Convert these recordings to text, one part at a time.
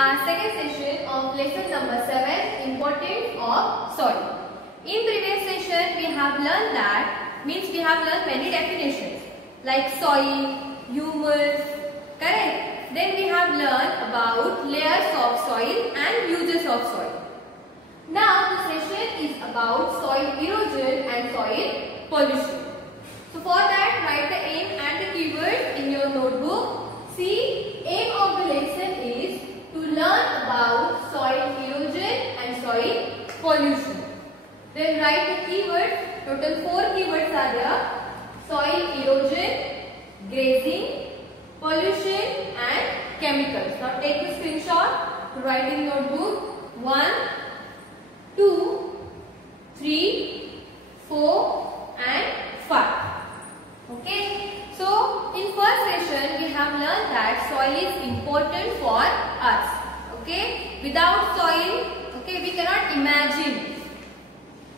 our second session of lesson number 7, importance of soil. In previous session we have learned many definitions like soil, humus, correct? Then we have learned about layers of soil and uses of soil. Now the session is about soil erosion and soil pollution. So for that, write the aim and the keywords in your notebook. See, aim of the lesson is to learn about soil erosion and soil pollution. Then write the keywords. Total 4 keywords are there: soil erosion, grazing, pollution and chemicals. Now take the screenshot to write in notebook. 1, 2, 3, 4 and 5. Okay. So in first session we have learned that soil is important for us. Okay. Without soil, okay, we cannot imagine.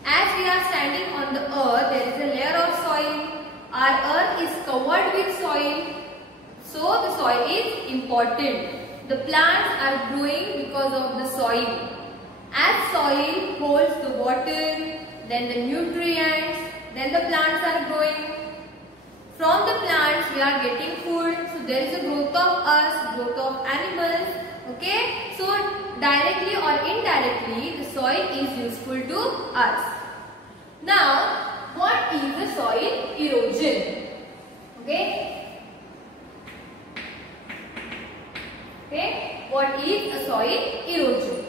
As we are standing on the earth, there is a layer of soil. Our earth is covered with soil. So the soil is important. The plants are growing because of the soil. As soil holds the water, then the nutrients, then the plants are growing. From the plants we are getting food. So there is a growth of us, growth of animals. Okay. So directly or indirectly the soil is useful to us. Now what is the soil erosion? Okay. Okay. What is a soil erosion?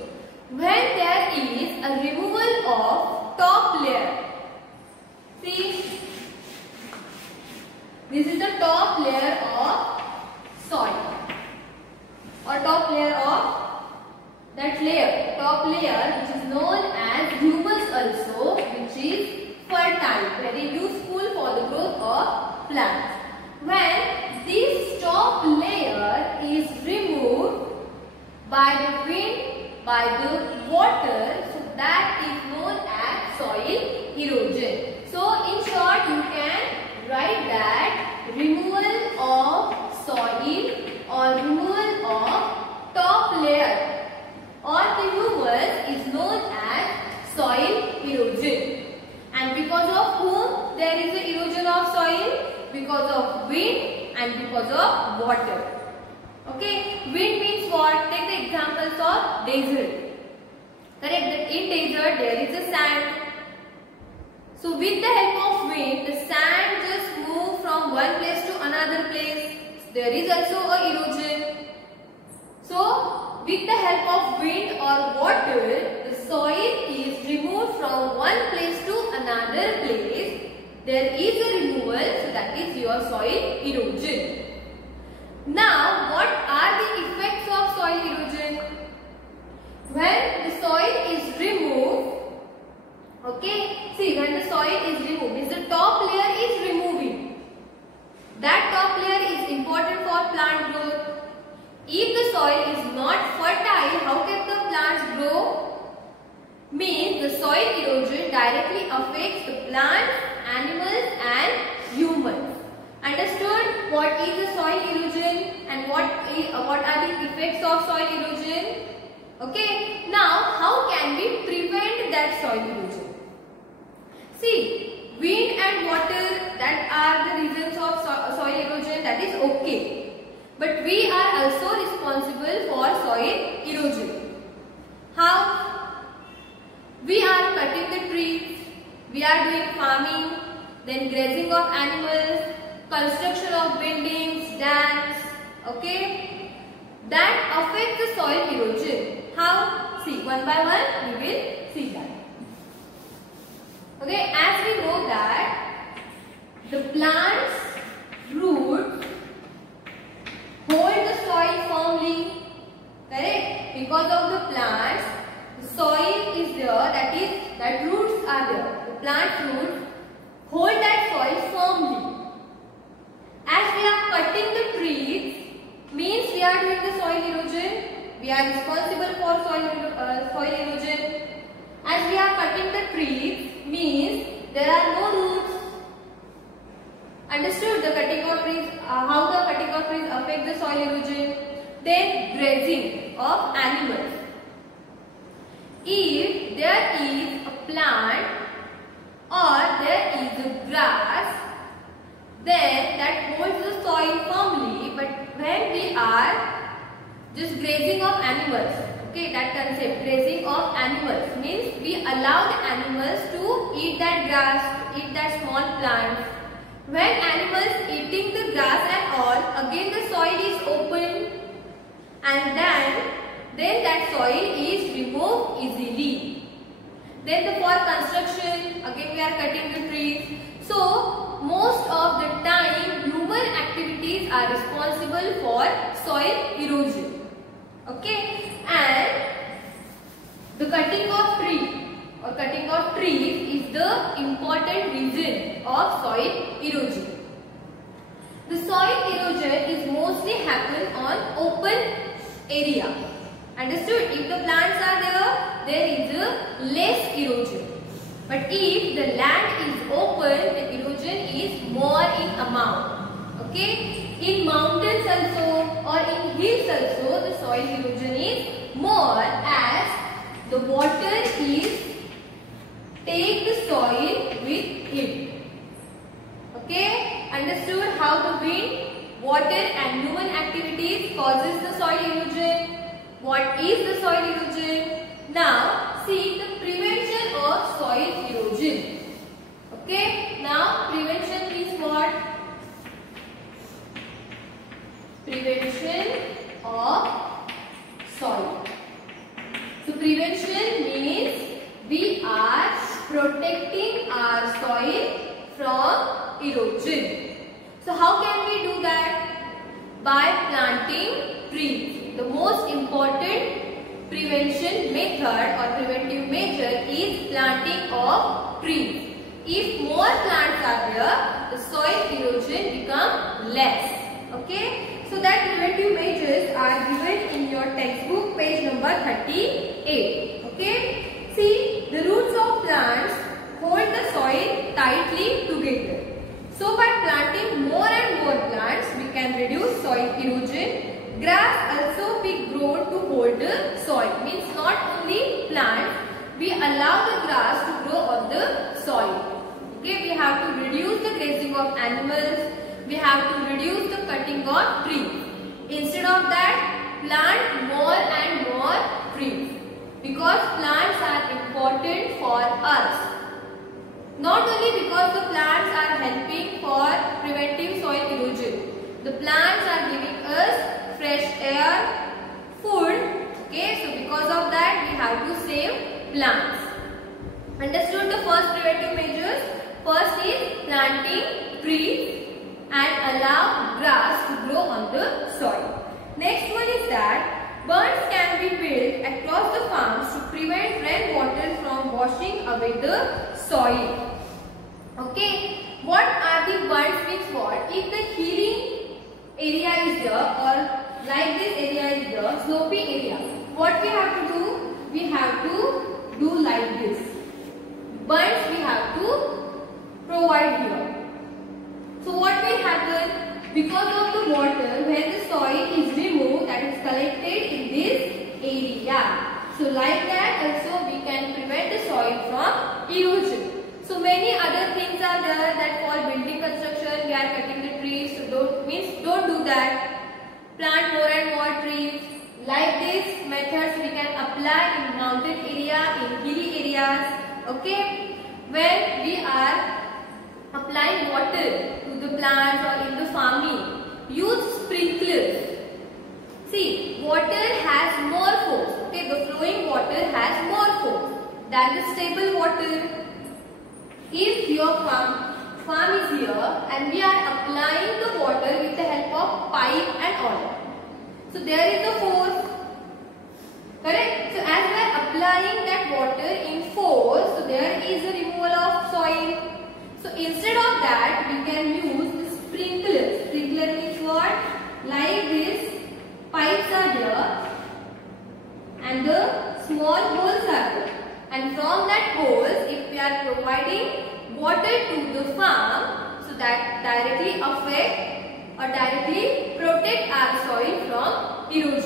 When there is a removal of top layer. See, this is the top layer of soil or top layer of that layer. Top layer which is known as humus also, which is fertile, very useful for the growth of plants. When this top layer is removed by the wind, by the water, so that is known as soil erosion. So in short you can write that removal of soil or removal of top layer or the humus is known as soil erosion. And because of whom there is the erosion of soil? Because of wind and because of water. Okay, wind means what? Take the examples of desert. Correct, that in desert there is a sand. So with the help of wind, the sand just moves from one place to another place. There is also a erosion. So with the help of wind or water, the soil is removed from one place to another place. There is a removal, so that is your soil erosion. Now what are the effects of soil erosion? When the soil is removed, okay, see, when the soil is removed, means the top layer is removing. That top layer is important for plant growth. If the soil is not fertile, how can the plants grow? Means the soil erosion directly affects the plants, animals and humans. Understood what is the soil erosion and what are the effects of soil erosion? Okay. Now how can we prevent that soil erosion? See, wind and water, that are the reasons of soil erosion, that is okay. But we are also responsible for soil erosion. How? We are cutting the trees, we are doing farming, then grazing of animals, construction of buildings, dams, okay. That affects the soil erosion. How? See, one by one we will see that. Okay, as we know that the plant's roots hold the soil firmly, correct? Because of the plants, the soil is there, that roots are there. The plant roots hold that soil firmly. As we are cutting the trees, means we are doing the soil erosion. We are responsible for soil erosion. As we are cutting the trees, means there are no roots. Understood the cutting of trees, how the cutting of trees affect the soil erosion? Then grazing of animals. If there is a plant or there is a grass, then that holds the soil firmly. But when we are just grazing of animals, okay, that concept, grazing of animals means we allow the animals to eat that grass, to eat that small plant. When animals eating the grass and all, again the soil is open, and then that soil is removed easily. Then for construction, again we are cutting the trees. So most of the time human activities are responsible for soil erosion. Okay, and the cutting of trees is the important reason of soil erosion. The soil erosion is mostly happen on open area. Understood? If the plants are there is a less erosion. But if the land is open, the erosion is more in amount. Okay? In mountains also or in hills also, the soil erosion is more as the water is take the soil with it. Okay? Understood how the wind, water and human activities causes the soil erosion. What is the soil erosion? Now see the prevention of soil erosion. Okay? Now prevention means what? Prevention of soil. So prevention means we are protecting our soil from erosion. So how can we do that? By planting trees. The most important prevention method or preventive measure is planting of trees. If more plants are there, the soil erosion becomes less. Okay? So that preventive measures are given in your textbook, page number 38. Okay? See, the roots of plants hold the soil tightly together. So by planting more and more plants, we can reduce soil erosion. Grass also be grown to hold the soil. Means not only plants, we allow the grass to grow on the soil. Okay, we have to reduce the grazing of animals. We have to reduce the cutting of trees. Instead of that, plant more and more trees. Because plants are important for us. Not only because the plants are helping for preventing soil erosion. The plants are giving us fresh air, food. Okay, so because of that we have to save plants. Understood the first preventive measures? First is planting trees and allow grass to grow on the soil. Next one is that bunds can be built across the farms to prevent rainwater from washing away the soil. Okay, what are the bunds means what? If the hilly area is there or like this area is there, slopy area, what we have to do? We have to do like this. Bunds we have to provide here. So what will happen? Because of the water, when the soil is removed, that is collected in this area. So like that also we can prevent the soil from erosion. So many other things are there that for building construction we are cutting the trees. So don't do that. Plant more and more trees. Like this methods we can apply in mountain area, in hilly areas. Okay. When we are applying water to the plants or in the farming, use sprinklers. See, water has more force. Okay, the flowing water has more force than the stable water. If your farm is here and we are applying the water with the help of pipe and all, so there is a force. Correct? So as we are applying that water in force, so there is a removal of soil. So instead of that, we can use the sprinklers. Sprinkler means what? Like this, pipes are there and the small holes are there. And from that holes, if we are providing water to the farm, so that directly affect or directly protect our soil from erosion.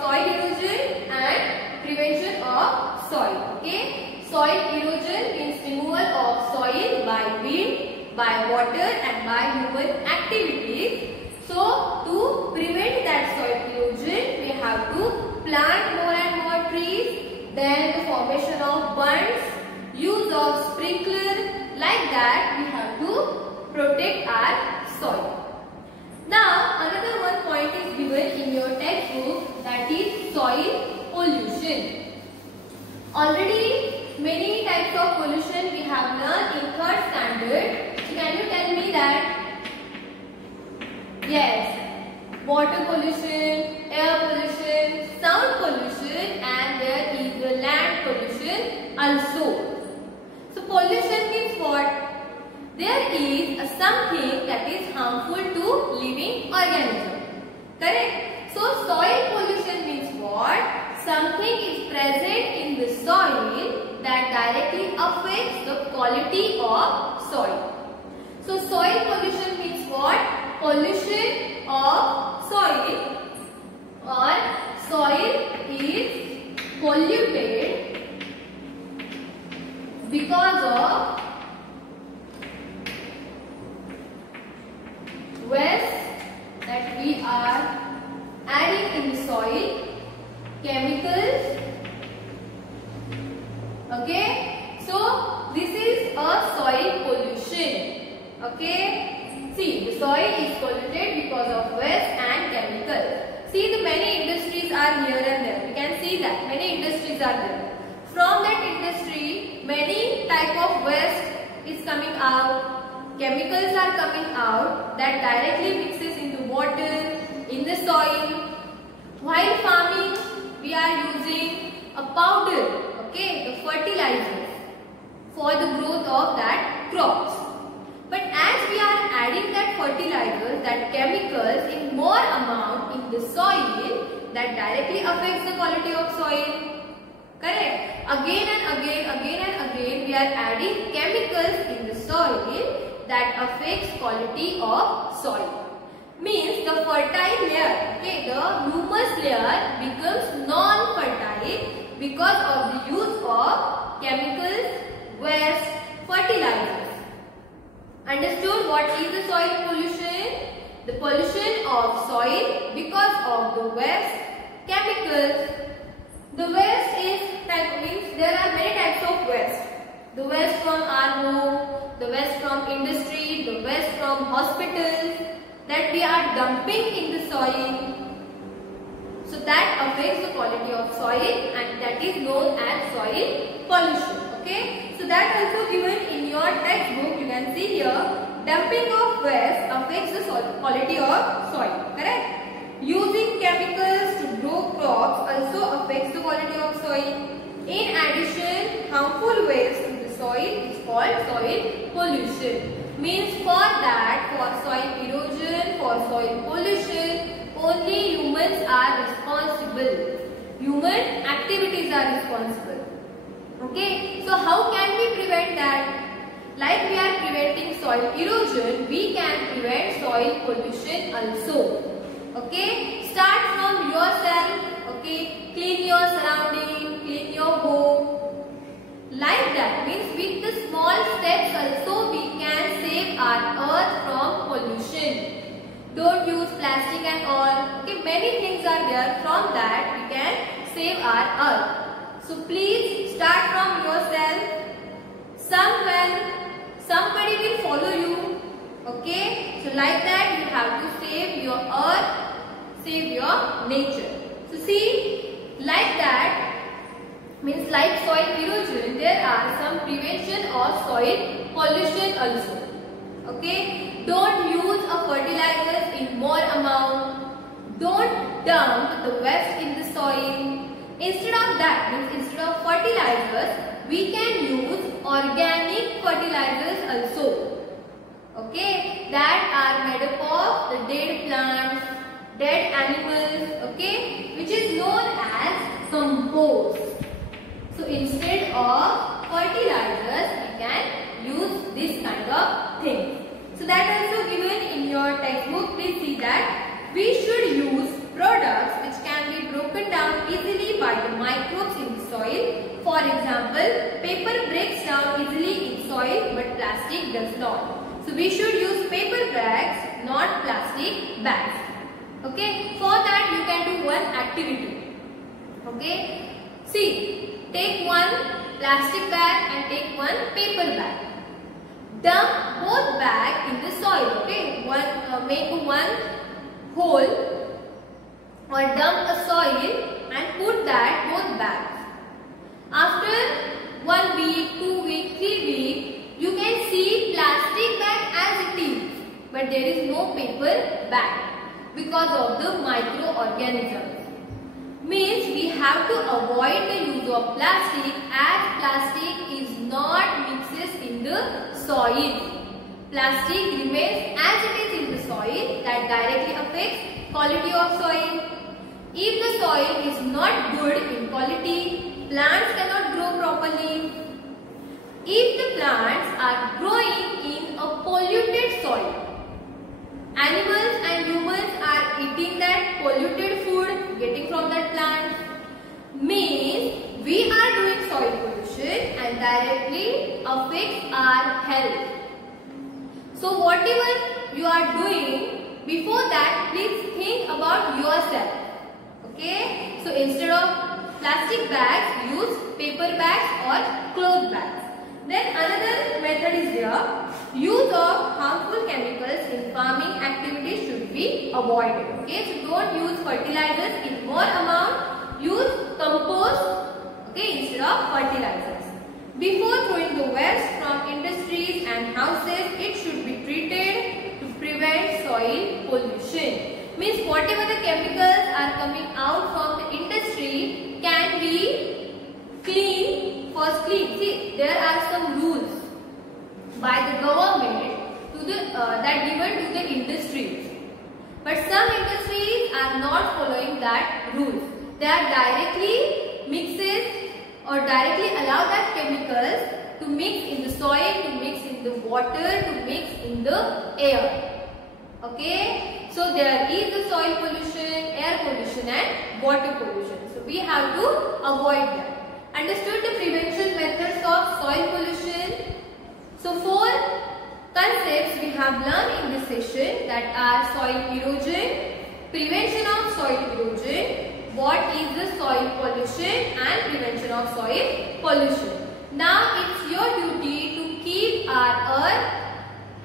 soil erosion and prevention of soil. Okay, soil erosion means removal of soil by wind, by water and by human activities. So to prevent that soil erosion, we have to plant more and more trees, then the formation of bunds, use of sprinkler, like that we have to protect our soil. Now another one point is given in your textbook, that is soil pollution. Already many types of pollution we have learned in 3rd standard. So can you tell me that? Yes, water pollution, air pollution, sound pollution, and there is the land pollution also. So pollution means what? There is something that is harmful to living organism. Correct? So soil pollution means what? Something is present in the soil that directly affects the quality of soil. So soil pollution means what? Pollution of soil, or soil is polluted because of waste that we are adding in the soil, chemicals. Okay, so this is a soil pollution. Okay, see, the soil is polluted because of waste and chemicals. See, the many industries are here and there. We can see that many industries are there. From that industry, many type of waste is coming out. Chemicals are coming out that directly mixes into water, in the soil. While farming, we are using a powder, okay, the fertilizers for the growth of that crops. But as we are adding that fertilizers, that chemicals in more amount in the soil, that directly affects the quality of soil. Correct? Again and again we are adding chemicals in the soil that affects quality of soil. Means the fertile layer, okay, the humus layer becomes non-fertile because of the use of chemicals, waste, fertilizers. Understood what is the soil pollution? The pollution of soil because of the waste, chemicals. The waste is means there are many types of waste. The waste from our home, the waste from industry, the waste from hospitals that we are dumping in the soil. So that affects the quality of soil and that is known as soil pollution. Okay, so that also given in your textbook. You can see here, dumping of waste affects the quality of soil. Correct? Using chemicals to grow crops also affects the quality of soil. In addition, harmful waste in the soil is called soil pollution. Means for that, for soil erosion, for soil pollution, only humans are responsible. Human activities are responsible. Okay, so how can we prevent that? Like we are preventing soil erosion, we can prevent soil pollution also. Okay, start from yourself. Okay, clean your surrounding, clean your home. Like that means with the small steps also we can save our earth from pollution. Don't use plastic and all. Okay, many things are there. From that we can save our earth. So please start from yourself. Somebody will follow you. Okay, so like that you have to save your earth, save your nature. So see, like that means like soil erosion, there are some prevention of soil pollution also. Okay, don't use a fertilizers in more amount. Don't dump the waste in the soil. Instead of that, means instead of fertilizers, we can use organic fertilizers also. Okay, that are made up of the dead plants, dead animals, okay, which is known as compost. So instead of fertilizers, we can use this kind of thing. So that also given in your textbook. Please see that we should use products which can be broken For example, paper breaks down easily in soil but plastic does not. So we should use paper bags, not plastic bags. Okay, for that you can do one activity. Okay, see, take one plastic bag and take one paper bag. Dump both bags in the soil. Okay, make one hole or dump a soil and put that both bags. After 1 week, 2 weeks, 3 weeks, you can see plastic bag as it is, but there is no paper bag because of the microorganisms. Means we have to avoid the use of plastic as plastic is not mixes in the soil. Plastic remains as it is in the soil, that directly affects quality of soil. If the soil is not good in quality, plants cannot grow properly. If the plants are growing in a polluted soil, animals and humans are eating that polluted food getting from that plant, means we are doing soil pollution and directly affects our health. So whatever you are doing, before that please think about yourself. Okay, so instead of plastic bags, use paper bags or cloth bags. Then another method is there. Use of harmful chemicals in farming activities should be avoided. Okay, so don't use fertilizers in more amount. Use compost, okay, instead of fertilizers. Before throwing the waste from industries and houses, it should be treated to prevent soil pollution. Means whatever the chemicals are coming out from the industry can be clean. First clean. See, there are some rules by the government to the that given to the industries, but some industries are not following that rules. They are directly mixes or directly allow that chemicals to mix in the soil, to mix in the water, to mix in the air. Okay, so there is the soil pollution, air pollution and water pollution. So we have to avoid that. Understood the prevention methods of soil pollution? So 4 concepts we have learned in this session, that are soil erosion, prevention of soil erosion, what is the soil pollution and prevention of soil pollution. Now it's your duty to keep our earth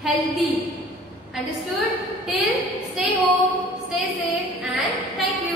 healthy. Understood? Till stay home, stay safe and thank you.